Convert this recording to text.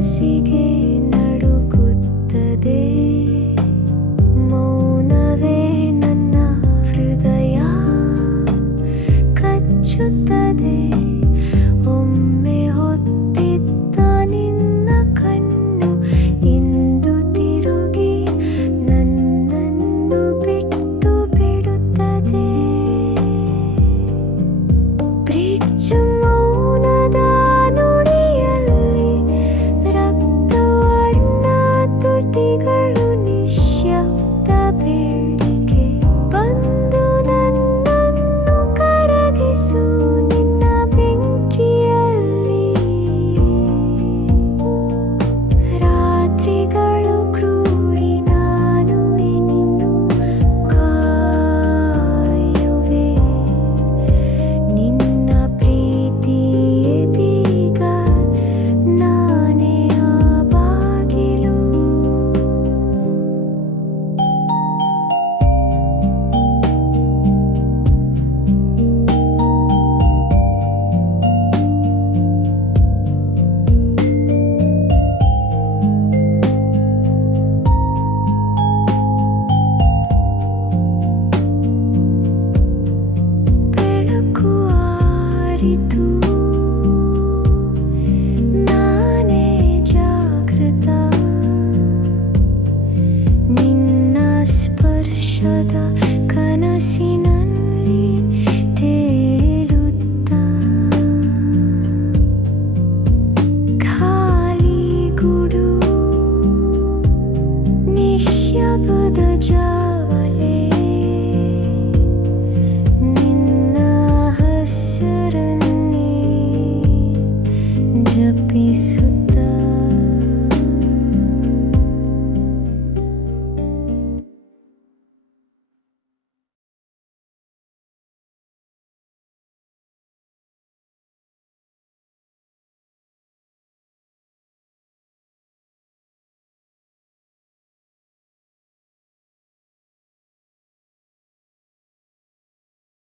ಹಾಸಿಗೆ ನಡುಗುತ್ತದೆ.